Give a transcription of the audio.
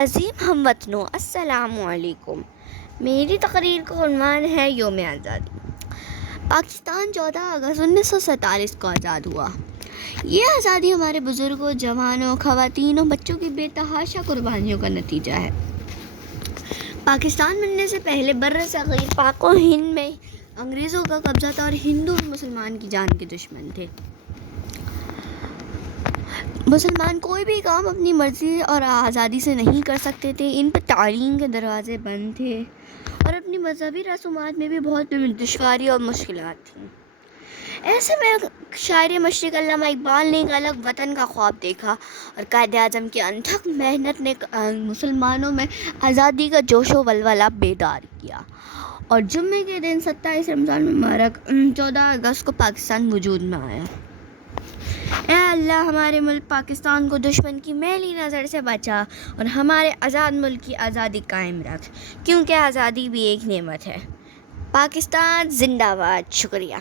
عظیم ہم وطنوں، السلام علیکم۔ میری تقریر کا عنوان ہے یوم آزادی۔ پاکستان 14 اگست 1947 کو آزاد ہوا۔ یہ آزادی ہمارے بزرگوں، جوانوں، خواتین اور بچوں کی بے تحاشا قربانیوں کا نتیجہ ہے۔ پاکستان بننے سے پہلے برصغیر پاک و ہند میں انگریزوں کا قبضہ تھا اور ہندو اور مسلمان کی جان کے دشمن تھے۔ مسلمان کوئی بھی کام اپنی مرضی اور آزادی سے نہیں کر سکتے تھے، ان پر تعلیم کے دروازے بند تھے اور اپنی مذہبی رسومات میں بھی بہت دشواری اور مشکلات تھیں۔ ایسے میں شاعر مشرق علامہ اقبال نے ایک الگ وطن کا خواب دیکھا اور قائد اعظم کی انتھک محنت نے مسلمانوں میں آزادی کا جوش و ولولہ بیدار کیا، اور جمعے کے دن 27 رمضان المبارک 14 اگست کو پاکستان وجود میں آیا۔ اے اللہ، ہمارے ملک پاکستان کو دشمن کی میلی نظر سے بچا اور ہمارے آزاد ملک کی آزادی قائم رکھ، کیونکہ آزادی بھی ایک نعمت ہے۔ پاکستان زندہ باد۔ شکریہ۔